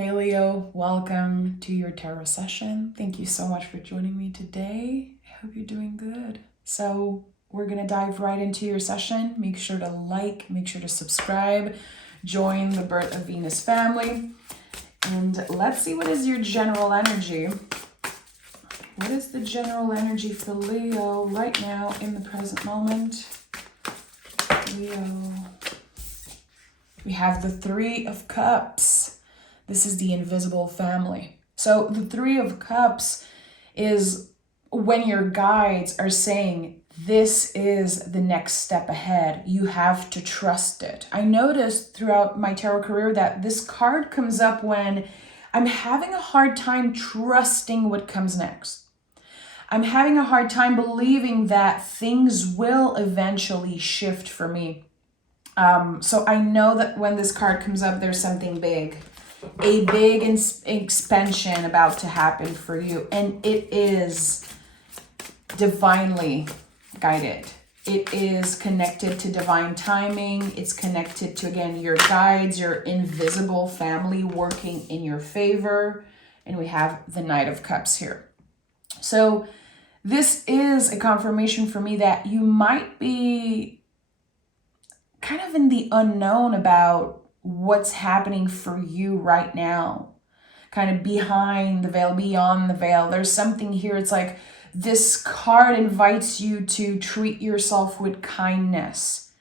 Hey Leo, welcome to your tarot session. Thank you so much for joining me today. I hope you're doing good. So we're going to dive right into your session. Make sure to like, make sure to subscribe, join the Birth of Venus family. And let's see what is your general energy. What is the general energy for Leo right now in the present moment? Leo. We have the Three of Cups. This is the invisible family. So the Three of Cups is when your guides are saying, this is the next step ahead. You have to trust it. I noticed throughout my tarot career that this card comes up when I'm having a hard time trusting what comes next. I'm having a hard time believing that things will eventually shift for me. So I know that when this card comes up, there's something big. A big expansion about to happen for you, and it is divinely guided. It is connected to divine timing. It's connected to, again, your guides, your invisible family working in your favor. And we have the Knight of Cups here. So this is a confirmation for me that you might be kind of in the unknown about what's happening for you right now, kind of behind the veil, beyond the veil. There's something here. It's like this card invites you to treat yourself with kindness.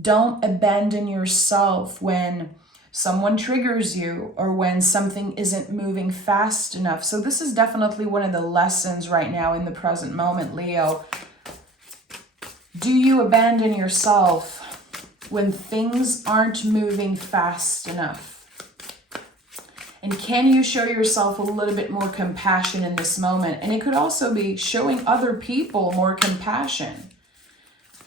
Don't abandon yourself when someone triggers you or when something isn't moving fast enough. So this is definitely one of the lessons right now in the present moment, Leo. Do you abandon yourself when things aren't moving fast enough? And can you show yourself a little bit more compassion in this moment? And it could also be showing other people more compassion.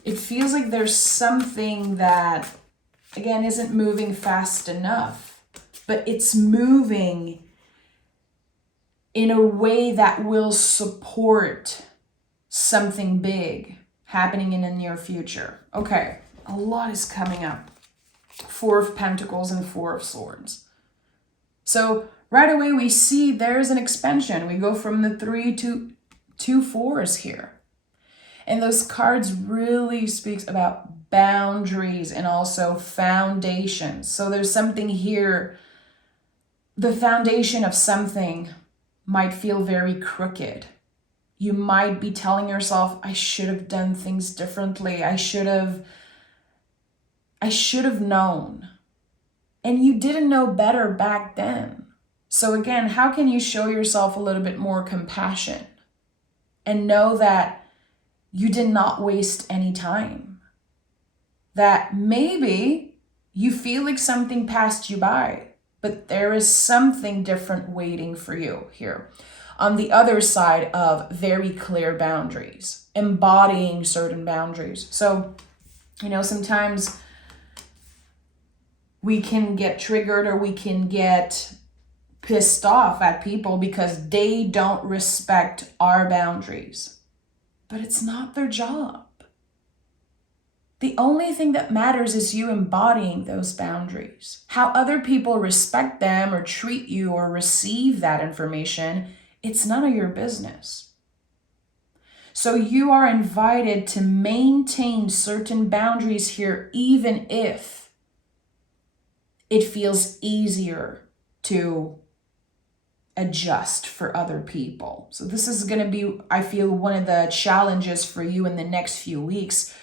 It feels like there's something that, again, isn't moving fast enough, but it's moving in a way that will support something big happening in the near future. Okay. A lot is coming up. Four of Pentacles and Four of Swords. So right away we see there's an expansion. We go from the 3 to 2 4s here. And those cards really speaks about boundaries and also foundations. So there's something here. The foundation of something might feel very crooked. You might be telling yourself, I should have done things differently. I should have known. And you didn't know better back then. So again, how can you show yourself a little bit more compassion and know that you did not waste any time? That maybe you feel like something passed you by, but there is something different waiting for you here. On the other side of very clear boundaries, embodying certain boundaries. So, sometimes we can get triggered or we can get pissed off at people because they don't respect our boundaries. But it's not their job. The only thing that matters is you embodying those boundaries. How other people respect them or treat you or receive that information, it's none of your business. So you are invited to maintain certain boundaries here, even if it feels easier to adjust for other people. So this is going to be, I feel, one of the challenges for you in the next few weeks.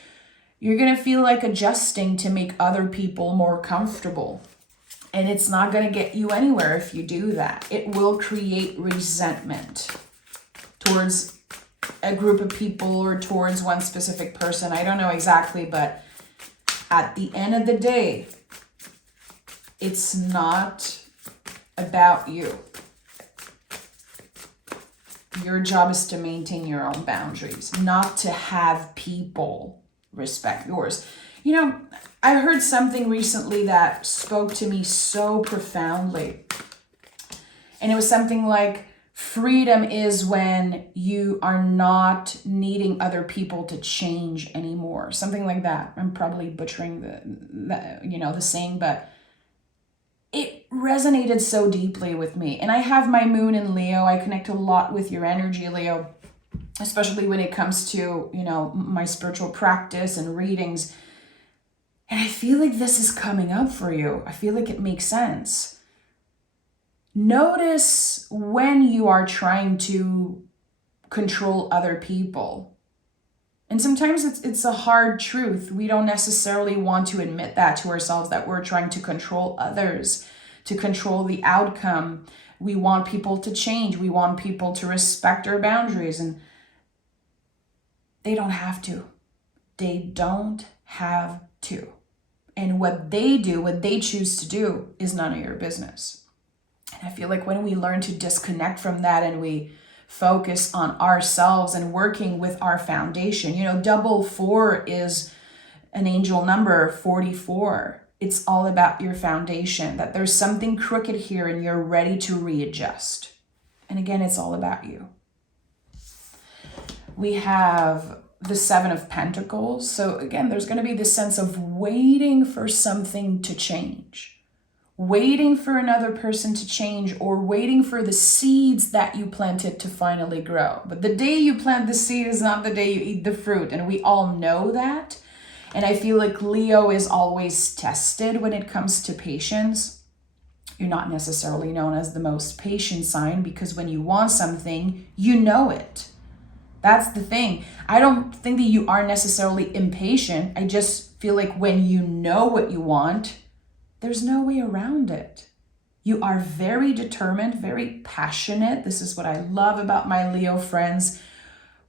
You're going to feel like adjusting to make other people more comfortable. And it's not going to get you anywhere if you do that. It will create resentment towards a group of people or towards one specific person. I don't know exactly, but at the end of the day, it's not about you. Your job is to maintain your own boundaries, not to have people respect yours. I heard something recently that spoke to me so profoundly. And it was something like, freedom is when you are not needing other people to change anymore. Something like that. I'm probably butchering the saying, but it resonated so deeply with me. And I have my moon in Leo. I connect a lot with your energy, Leo, especially when it comes to, my spiritual practice and readings. And I feel like this is coming up for you. I feel like it makes sense. Notice when you are trying to control other people. And sometimes it's a hard truth. We don't necessarily want to admit that to ourselves, that we're trying to control others, to control the outcome. We want people to change. We want people to respect our boundaries, and they don't have to. They don't have to. And what they do, what they choose to do, is none of your business. And I feel like when we learn to disconnect from that and we focus on ourselves and working with our foundation, 4 is an angel number, 44. It's all about your foundation, that there's something crooked here and you're ready to readjust. And again, it's all about you. We have the 7 of Pentacles. So again, there's going to be this sense of waiting for something to change, waiting for another person to change, or waiting for the seeds that you planted to finally grow. But the day you plant the seed is not the day you eat the fruit. And we all know that. And I feel like Leo is always tested when it comes to patience. You're not necessarily known as the most patient sign, because when you want something, you know it. That's the thing. I don't think that you are necessarily impatient. I just feel like when you know what you want, there's no way around it. You are very determined, very passionate. This is what I love about my Leo friends.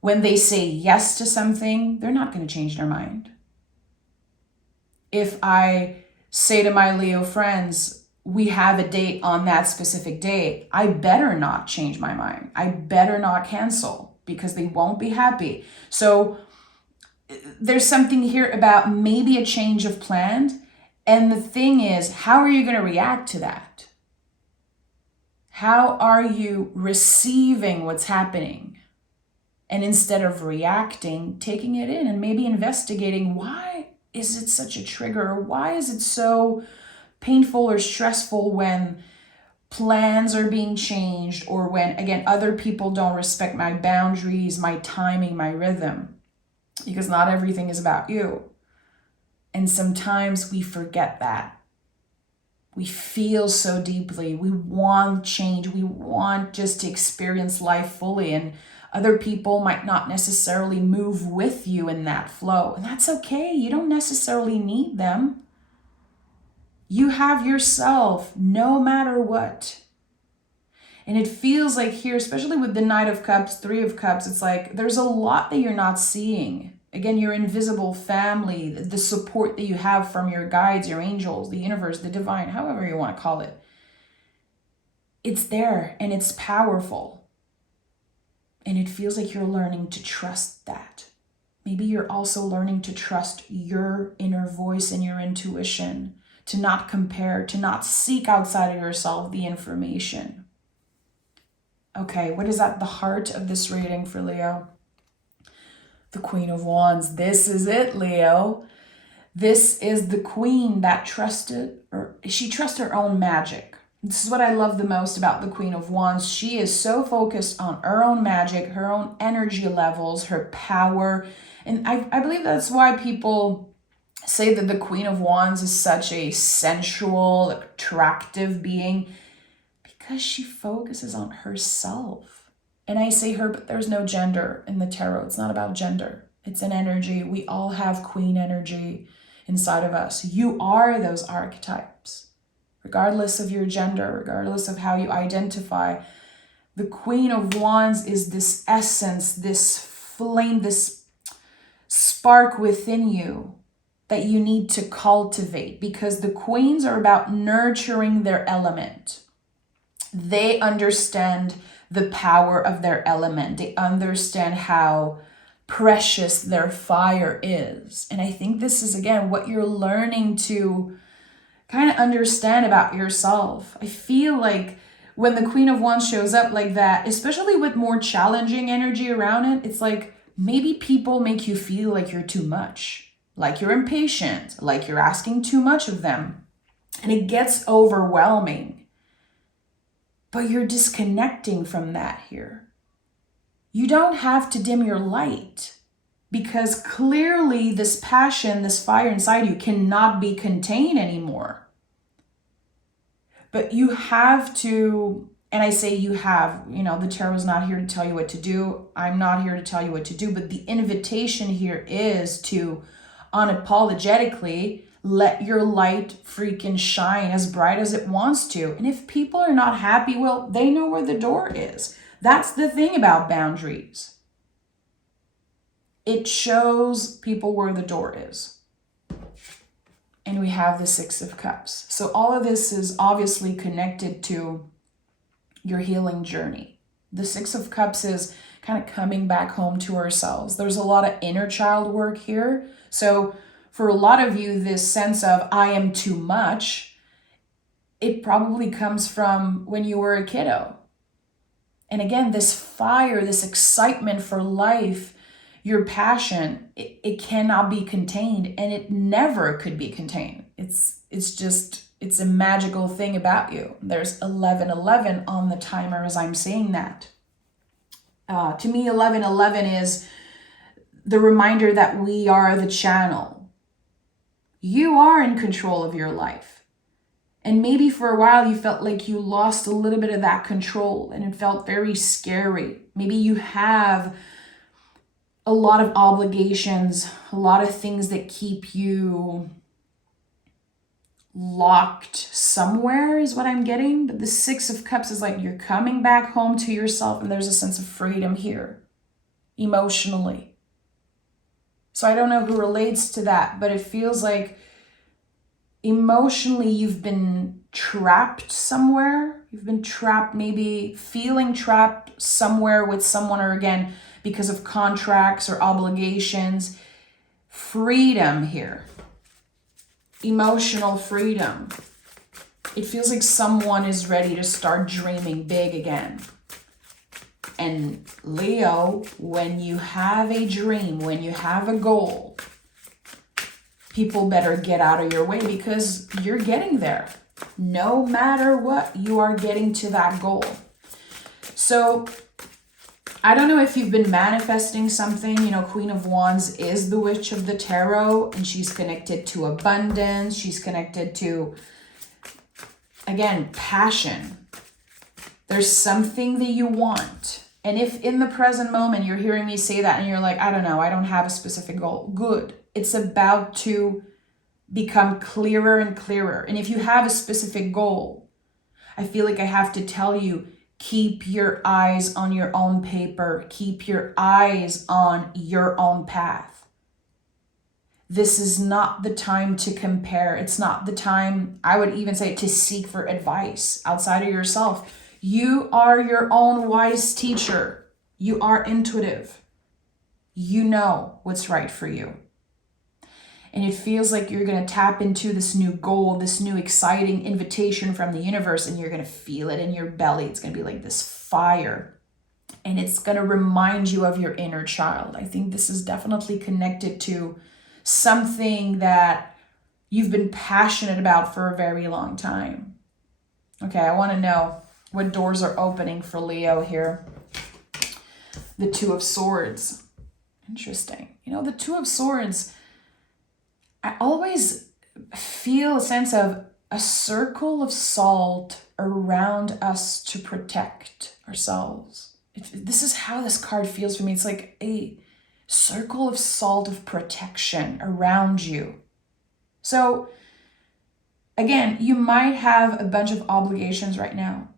When they say yes to something, they're not going to change their mind. If I say to my Leo friends, we have a date on that specific day, I better not change my mind. I better not cancel, because they won't be happy. So there's something here about maybe a change of plan. And the thing is, how are you going to react to that? How are you receiving what's happening? And instead of reacting, taking it in and maybe investigating, why is it such a trigger? Or why is it so painful or stressful when plans are being changed, or when, again, other people don't respect my boundaries, my timing, my rhythm? Because not everything is about you. And sometimes we forget that. We feel so deeply. We want change. We want just to experience life fully. And other people might not necessarily move with you in that flow. And that's okay. You don't necessarily need them. You have yourself no matter what. And it feels like here, especially with the Knight of Cups, 3 of Cups, it's like there's a lot that you're not seeing. Again, your invisible family, the support that you have from your guides, your angels, the universe, the divine, however you want to call it. It's there and it's powerful. And it feels like you're learning to trust that. Maybe you're also learning to trust your inner voice and your intuition, to not compare, to not seek outside of yourself the information. Okay, what is at the heart of this reading for Leo? The Queen of Wands. This is it, Leo. This is the queen that trusted her own magic. This is what I love the most about the Queen of Wands. She is so focused on her own magic, her own energy levels, her power. And I believe that's why people say that the Queen of Wands is such a sensual, attractive being, because she focuses on herself. And I say her, but there's no gender in the tarot. It's not about gender. It's an energy. We all have queen energy inside of us. You are those archetypes, regardless of your gender, regardless of how you identify. The Queen of Wands is this essence, this flame, this spark within you that you need to cultivate, because the queens are about nurturing their element. They understand the power of their element. They understand how precious their fire is. And I think this is, again, what you're learning to kind of understand about yourself. I feel like when the Queen of Wands shows up like that, especially with more challenging energy around it, it's like maybe people make you feel like you're too much, like you're impatient, like you're asking too much of them. And it gets overwhelming. But you're disconnecting from that here. You don't have to dim your light, because clearly this passion, this fire inside you cannot be contained anymore. But you have to, and I say you have, the tarot's not here to tell you what to do. I'm not here to tell you what to do, but the invitation here is to unapologetically let your light freaking shine as bright as it wants to. And if people are not happy, well, they know where the door is. That's the thing about boundaries. It shows people where the door is. And we have the Six of Cups. So all of this is obviously connected to your healing journey. The Six of Cups is kind of coming back home to ourselves. There's a lot of inner child work here. So for a lot of you, this sense of I am too much, it probably comes from when you were a kiddo. And again, this fire, this excitement for life, your passion, it cannot be contained, and it never could be contained. It's a magical thing about you. There's 1111 on the timer as I'm saying that. To me, 1111 is the reminder that we are the channel. You are in control of your life. And maybe for a while you felt like you lost a little bit of that control and it felt very scary. Maybe you have a lot of obligations, a lot of things that keep you locked somewhere is what I'm getting. But the Six of Cups is like you're coming back home to yourself, and there's a sense of freedom here emotionally. So I don't know who relates to that, but it feels like emotionally you've been trapped somewhere. You've been trapped, maybe feeling trapped somewhere with someone, or again, because of contracts or obligations. Freedom here. Emotional freedom. It feels like someone is ready to start dreaming big again. And Leo, when you have a dream, when you have a goal, people better get out of your way, because you're getting there. No matter what, you are getting to that goal. So I don't know if you've been manifesting something. Queen of Wands is the witch of the tarot, and she's connected to abundance. She's connected to, again, passion. There's something that you want. And if in the present moment you're hearing me say that and you're like, I don't know, I don't have a specific goal, good. It's about to become clearer and clearer. And if you have a specific goal, I feel like I have to tell you, keep your eyes on your own paper. Keep your eyes on your own path. This is not the time to compare. It's not the time, I would even say, to seek for advice outside of yourself. You are your own wise teacher. You are intuitive. You know what's right for you. And it feels like you're going to tap into this new goal, this new exciting invitation from the universe, and you're going to feel it in your belly. It's going to be like this fire, and it's going to remind you of your inner child. I think this is definitely connected to something that you've been passionate about for a very long time. Okay, I want to know what doors are opening for Leo here. The Two of Swords. Interesting. The Two of Swords, I always feel a sense of a circle of salt around us to protect ourselves. This is how this card feels for me. It's like a circle of salt of protection around you. So again, you might have a bunch of obligations right now.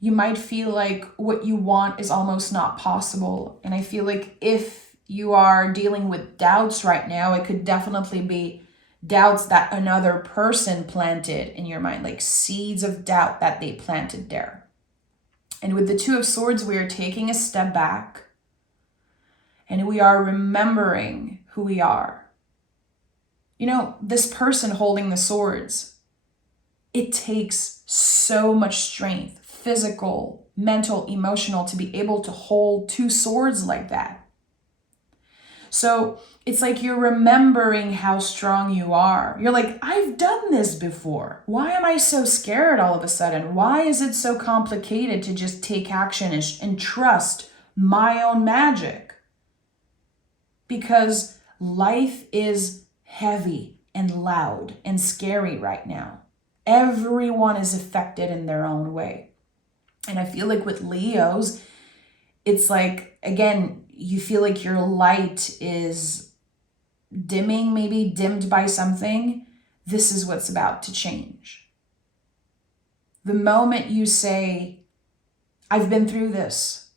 You might feel like what you want is almost not possible. And I feel like if you are dealing with doubts right now, it could definitely be doubts that another person planted in your mind, like seeds of doubt that they planted there. And with the Two of Swords, we are taking a step back and we are remembering who we are. This person holding the swords, it takes so much strength, physical, mental, emotional, to be able to hold two swords like that. So it's like you're remembering how strong you are. You're like, I've done this before. Why am I so scared all of a sudden? Why is it so complicated to just take action and trust my own magic? Because life is heavy and loud and scary right now. Everyone is affected in their own way. And I feel like with Leos, it's like, again, you feel like your light is dimming, maybe dimmed by something. This is what's about to change. The moment you say, I've been through this,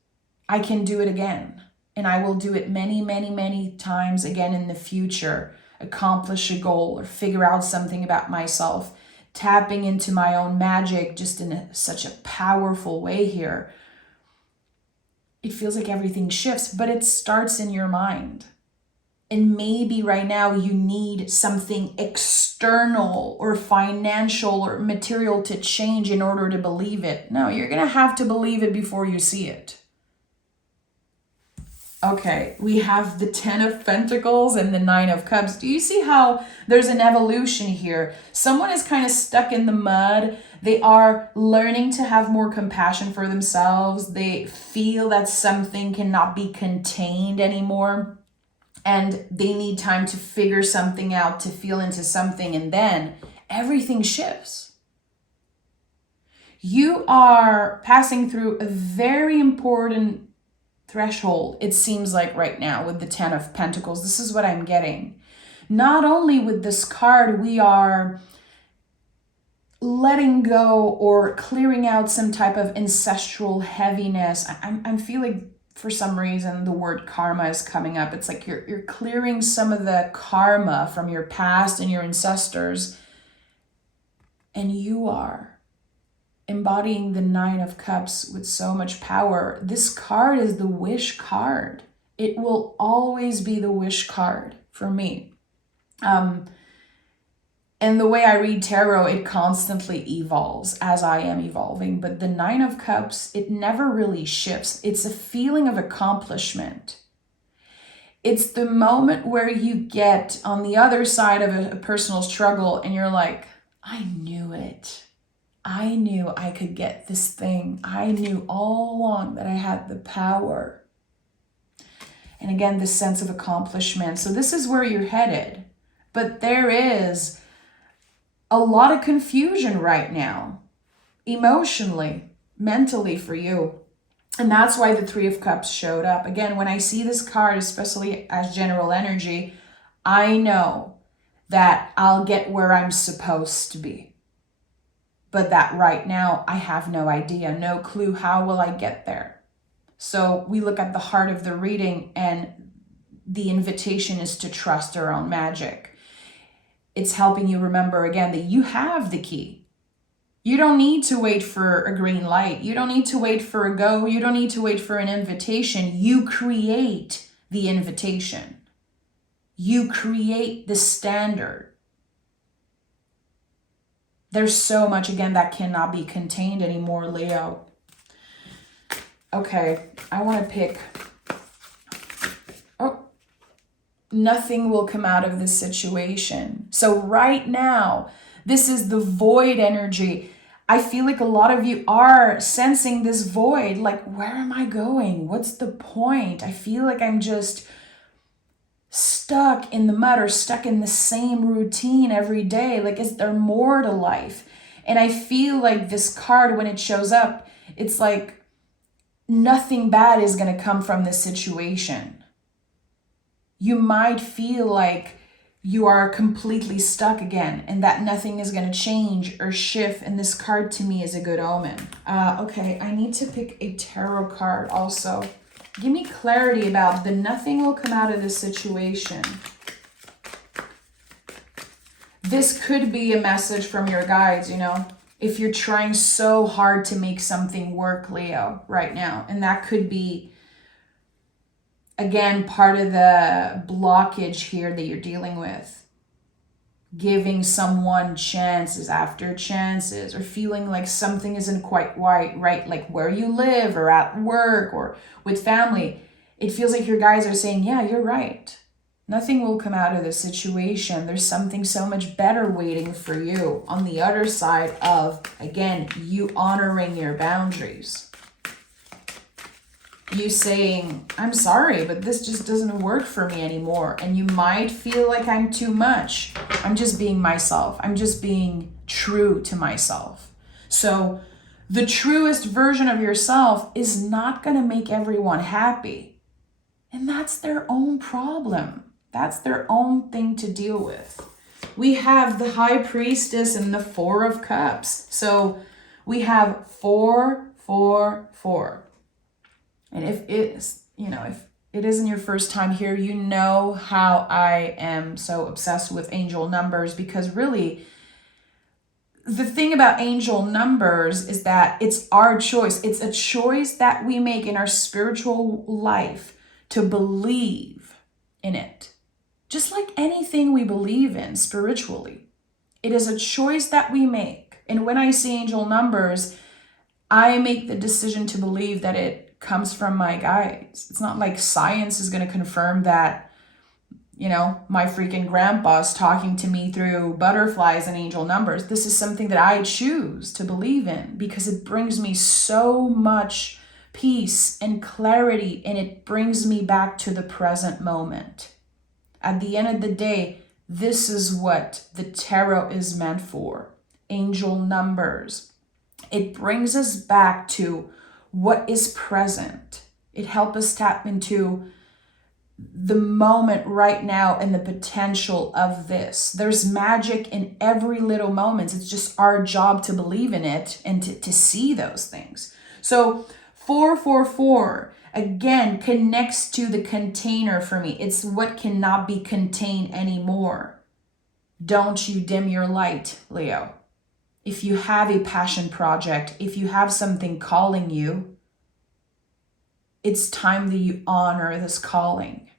I can do it again, and I will do it many, many, many times again in the future, accomplish a goal or figure out something about myself, tapping into my own magic just in such a powerful way here. It feels like everything shifts, but it starts in your mind. And maybe right now you need something external or financial or material to change in order to believe it. No, you're going to have to believe it before you see it. Okay, we have the 10 of Pentacles and the 9 of Cups. Do you see how there's an evolution here? Someone is kind of stuck in the mud. They are learning to have more compassion for themselves. They feel that something cannot be contained anymore. And they need time to figure something out, to feel into something, and then everything shifts. You are passing through a very important threshold, it seems like right now with the 10 of Pentacles. This is what I'm getting. Not only with this card, we are letting go or clearing out some type of ancestral heaviness. I'm feeling, for some reason, the word karma is coming up. It's like you're clearing some of the karma from your past and your ancestors. And you are embodying the 9 of Cups with so much power. This card is the wish card. It will always be the wish card for me. And the way I read tarot, it constantly evolves as I am evolving. But the 9 of Cups, it never really shifts. It's a feeling of accomplishment. It's the moment where you get on the other side of a personal struggle and you're like, I knew it. I knew I could get this thing. I knew all along that I had the power. And again, this sense of accomplishment. So this is where you're headed. But there is a lot of confusion right now, emotionally, mentally for you. And that's why the 3 of Cups showed up. Again, when I see this card, especially as general energy, I know that I'll get where I'm supposed to be. But that right now, I have no idea, no clue. How will I get there? So we look at the heart of the reading, and the invitation is to trust our own magic. It's helping you remember again that you have the key. You don't need to wait for a green light. You don't need to wait for a go. You don't need to wait for an invitation. You create the invitation. You create the standard. There's so much, again, that cannot be contained anymore, Leo. Okay, I want to pick... Nothing will come out of this situation. So right now, this is the void energy. I feel like a lot of you are sensing this void. Like, where am I going? What's the point? I feel like I'm just stuck in the mud or stuck in the same routine every day. Like, is there more to life? And I feel like this card, when it shows up, it's like nothing bad is going to come from this situation. You might feel like you are completely stuck again and that nothing is going to change or shift. And this card to me is a good omen. Okay, I need to pick a tarot card also. Give me clarity about the nothing will come out of this situation. This could be a message from your guides, you know, if you're trying so hard to make something work, Leo, right now. And that could be, again, part of the blockage here that you're dealing with. Giving someone chances after chances, or feeling like something isn't quite right, like where you live or at work or with family. It feels like your guys are saying, yeah, you're right. Nothing will come out of this situation. There's something so much better waiting for you on the other side of, again, you honoring your boundaries. You saying, I'm sorry, but this just doesn't work for me anymore. And you might feel like I'm too much. I'm just being myself. I'm just being true to myself. So the truest version of yourself is not going to make everyone happy. And that's their own problem. That's their own thing to deal with. We have the High Priestess and the Four of Cups. So we have 4, 4, 4. And if it isn't your first time here, you know how I am so obsessed with angel numbers, because really the thing about angel numbers is that it's our choice. It's a choice that we make in our spiritual life to believe in it. Just like anything we believe in spiritually, it is a choice that we make. And when I see angel numbers, I make the decision to believe that it comes from my guides. It's not like science is going to confirm that, my freaking grandpa's talking to me through butterflies and angel numbers. This is something that I choose to believe in because it brings me so much peace and clarity, and it brings me back to the present moment. At the end of the day, this is what the tarot is meant for. Angel numbers. It brings us back to what is present. It helps us tap into the moment right now and the potential of this. There's magic in every little moment. It's just our job to believe in it and to see those things. So 444 again connects to the container for me. It's what cannot be contained anymore. Don't you dim your light, Leo. If you have a passion project, if you have something calling you, it's time that you honor this calling.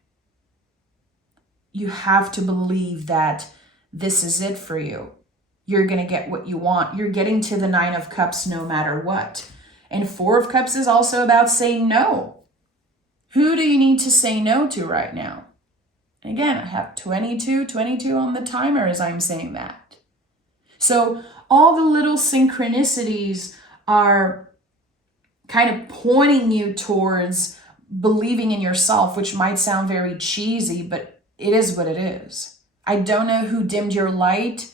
You have to believe that this is it for you. You're going to get what you want. You're getting to the 9 of Cups no matter what. And 4 of Cups is also about saying no. Who do you need to say no to right now? Again, I have 22 on the timer as I'm saying that. So all the little synchronicities are kind of pointing you towards believing in yourself, which might sound very cheesy, but it is what it is. I don't know who dimmed your light.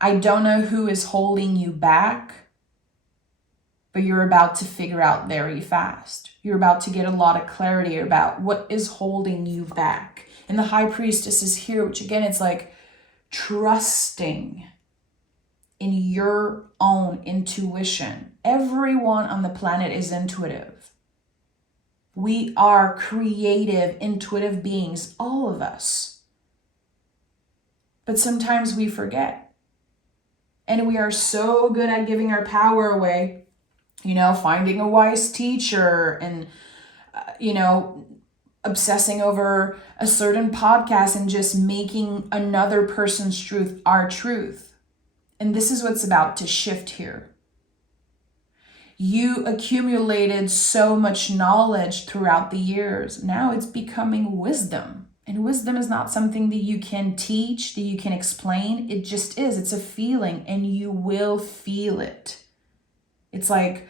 I don't know who is holding you back, but you're about to figure out very fast. You're about to get a lot of clarity about what is holding you back. And the High Priestess is here, which again, it's like trusting in your own intuition. Everyone on the planet is intuitive. We are creative, intuitive beings, all of us. But sometimes we forget. And we are so good at giving our power away, finding a wise teacher and, obsessing over a certain podcast and just making another person's truth our truth. And this is what's about to shift here. You accumulated so much knowledge throughout the years. Now it's becoming wisdom. And wisdom is not something that you can teach, that you can explain. It just is. It's a feeling, and you will feel it. It's like,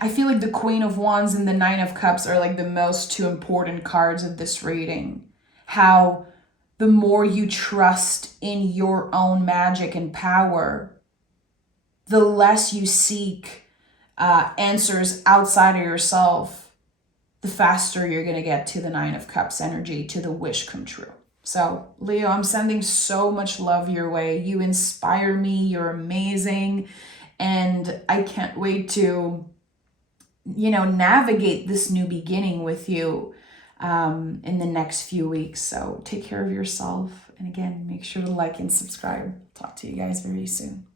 I feel like the Queen of Wands and the 9 of Cups are like the most 2 important cards of this reading. How the more you trust in your own magic and power, the less you seek answers outside of yourself, the faster you're going to get to the 9 of Cups energy, to the wish come true. So, Leo, I'm sending so much love your way. You inspire me. You're amazing. And I can't wait to, navigate this new beginning with you in the next few weeks. So take care of yourself. And again, make sure to like and subscribe. Talk to you guys very soon.